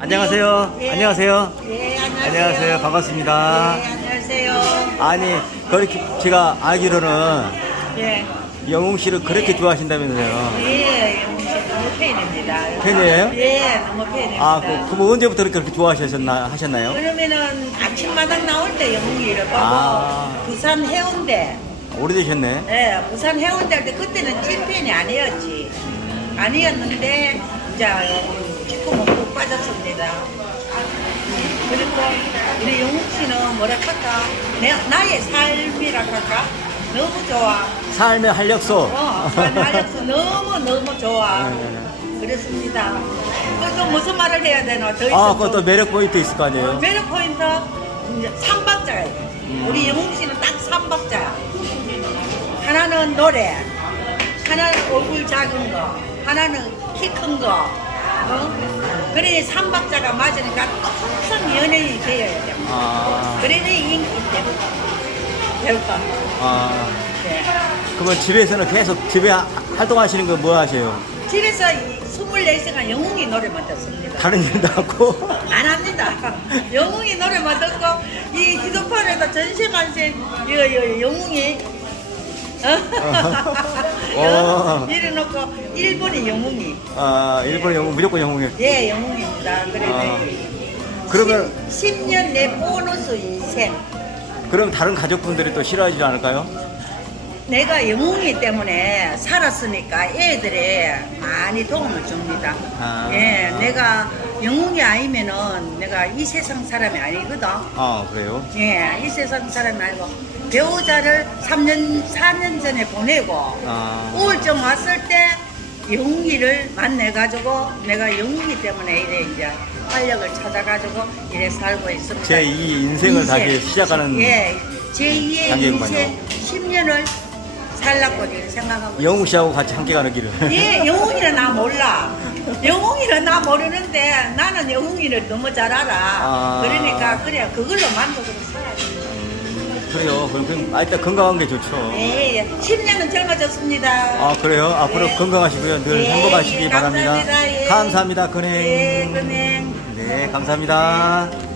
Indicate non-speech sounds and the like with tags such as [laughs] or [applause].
안녕하세요. 예. 안녕하세요. 예, 안녕하세요. 안녕하세요. 반갑습니다. 예, 안녕하세요. 아니, 그렇게 제가 알기로는 예. 영웅 씨를 그렇게 좋아하신다면서요. 예, 영웅 씨 너무 팬입니다. 팬이에요? 예, 너무 팬입니다. 아, 그, 그럼 언제부터 그렇게 좋아하셨나, 하셨나요? 그러면은 아침마당 나올 때 영웅이를 보고 아. 부산 해운대, 오래되셨네. 예, 부산 해운대 할 때 그때는 찐팬이 아니었지. 아니었는데 이제 축구 먹고 빠졌습니다. 그리고 우리 영웅 씨는 뭐라 할까? 내, 나의 삶이라 할까? 너무 좋아. 삶의 활력소. 어, 알려서 너무 너무 좋아. 그렇습니다. 그또 무슨 말을 해야 되나? 더 아, 있어. 그것도 매력 포인트 있을 거 아니에요? 매력 포인트 이제 3박자예요. 우리 영웅 씨는 딱 3박자야. 하나는 노래, 하나는 얼굴 작은 거, 하나는 키 큰 거. 어? 그래 3박자가 맞으니까 항상 연예인이 되어야 돼. 아, 그래야 인기 때문에. 배울까? 아. 네. 그러면 집에서는 계속 집에 하- 활동하시는 건뭐 하세요? 집에서 이 24시간 영웅이 노래만 듣습니다. 다른 일도 하고? [laughs] 안 합니다. 영웅이 노래만 듣고 이 휴대폰에다 전시만세 이- 이- 영웅이 어. 어. 이래놓고 일본이 영웅이 아, 일본 영웅, 무조건 영웅이에요. 예 영웅입니다. 그래 아. 그러면, 10, 년 내 보너스 인생 그럼 다른 가족분들이 또 싫어하지 않을까요? 내가 영웅이 때문에 살았으니까 애들이 많이 도움을 줍니다. 아. 예, 내가 영웅이 아니면은 내가 이 세상 사람이 아니거든. 아, 그래요? 예, 이 세상 사람이 아니고 배우자를 3년, 4년 전에 보내고 아. 우울증 왔을 때 영웅이를 만나가지고 내가 영웅이 때문에 이래 이제 활력을 찾아가지고 이래 살고 있습니다. 제이 인생을 다시 시작하는 예, 제2의 단계구만요. 인생 10년을 살라고 지금 생각하고. 영웅 씨하고 같이 함께 가는 길을. 예, 영웅이는 나 몰라. 영웅이는 나 모르는데 나는 영웅이를 너무 잘 알아. 아. 그러니까 그래 그걸로 만족으로 돼. 그래요. 그럼, 그럼 아, 일단 건강한 게 좋죠. 예, 예. 10년은 젊어졌습니다. 아, 그래요? 앞으로 예. 건강하시고요. 늘 예, 행복하시기 예, 바랍니다. 감사합니다. 예. 감사합니다. 예, 금행. 네, 감사합니다.